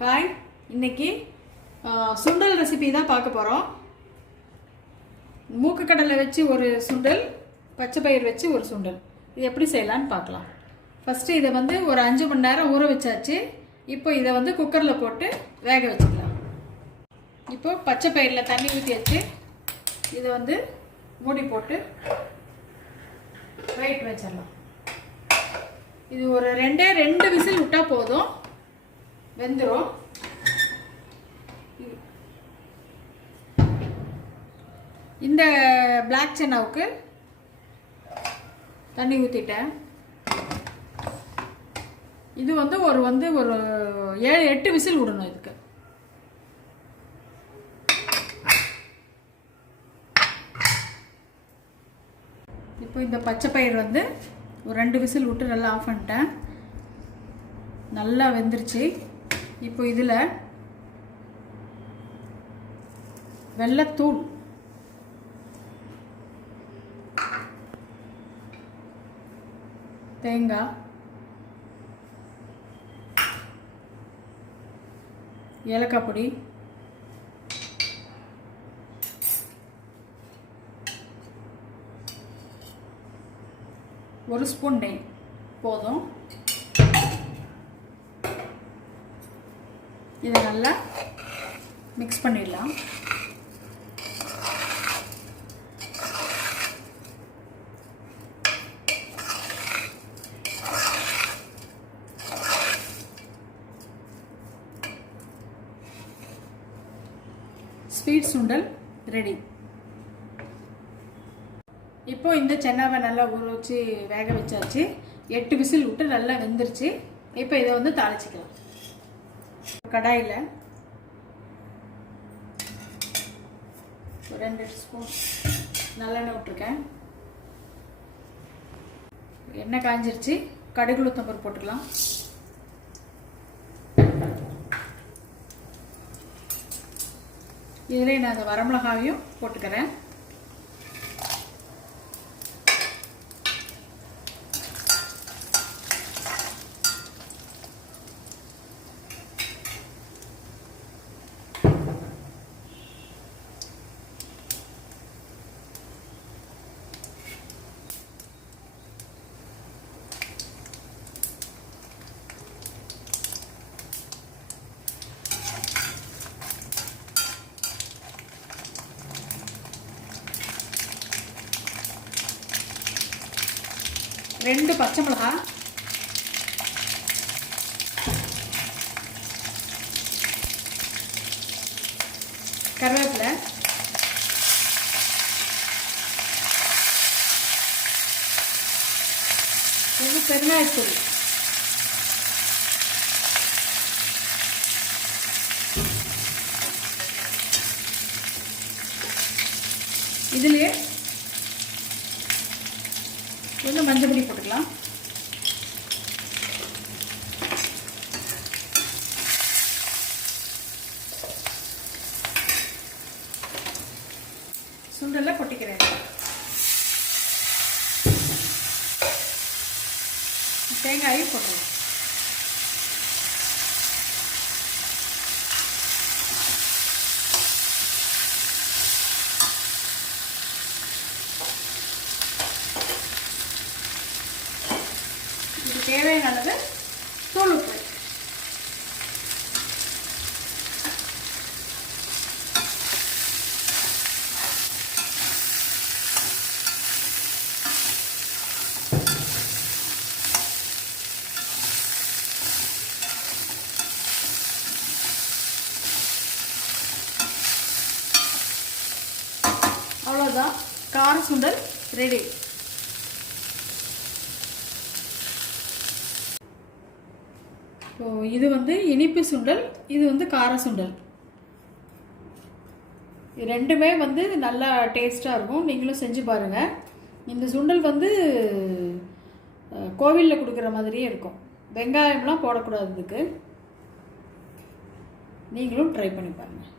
Hi இன்னைக்கு சுண்டல் recipe தான் பார்க்க போகிறோம் மூக்கு கடலை வச்சு ஒரு சுண்டல் பச்சை பயிர் வச்சு ஒரு சுண்டல். இது எப்படி செய்யலான்னு பார்க்கலாம். ஃபஸ்ட்டு இதை வந்து ஒரு அஞ்சு மணி நேரம் ஊற வச்சாச்சு. இப்போ இதை வந்து குக்கரில் போட்டு வேக வச்சுக்கலாம். இப்போ பச்சை பயிரில் தண்ணி ஊற்றி வச்சு இதை வந்து மூடி போட்டு வெயிட் வச்சிடலாம். இது ஒரு ரெண்டே ரெண்டு விசில் விட்டால் போதும். வெந்துடும் இந்த பிளாக் சென்னாவுக்கு தண்ணி ஊற்றிட்டேன் இது வந்து ஒரு வந்து ஒரு ஏழு எட்டு விசில் விடணும் இதுக்கு. இப்போ இந்த பச்சை பயிர் வந்து ஒரு ரெண்டு விசில் விட்டு நல்லா ஆஃப் பண்ணிட்டேன். நல்லா வெந்துருச்சு. இப்போ இதில் வெள்ளத்தூள். தேங்காய். ஏலக்காய் பொடி. ஒரு ஸ்பூன் நெய். போதும். இதை நல்லா மிக்ஸ் பண்ணிடலாம். ஸ்வீட் சுண்டல் ரெடி இப்போ இந்த சென்னாவை நல்லா ஊற வச்சு வேக வச்சாச்சு. எட்டு விசில் விட்டு நல்லா வெந்துருச்சு. இப்போ இதை வந்து தாளிச்சிக்கலாம். கடாயில் ரெண்டு ஸ்பூன் நல்லெண்ணெய் விட்டுருக்கேன். எண்ணெய் காஞ்சிருச்சு. கடுகு உளுத்தம்பருப்பு போட்டுக்கலாம். இதில் நான் அந்த வரமிளகாவையும் போட்டுக்கிறேன். ரெண்டு பச்சை மிளகா. கருவேப்பிலை. இது பெருங்காயத்தூள். இதுலேயே கொஞ்சம் மஞ்சள் பொடி போட்டுக்கலாம். சுண்டலை கொட்டிக்கிறேன். தேங்காயும் போட்டுருவோம் தேவையான அளவு தூள் உப்பு அவ்வளோதான் கார சுண்டல் ரெடி ஸோ இது வந்து இனிப்பு சுண்டல் இது வந்து கார சுண்டல். ரெண்டுமே வந்து நல்லா டேஸ்ட்டாக இருக்கும். நீங்களும் செஞ்சு பாருங்கள் இந்த சுண்டல் வந்து கோவிலில் கொடுக்குற மாதிரியே இருக்கும். வெங்காயம்லாம் போடக்கூடாது இதுக்கு. நீங்களும் ட்ரை பண்ணி பாருங்கள்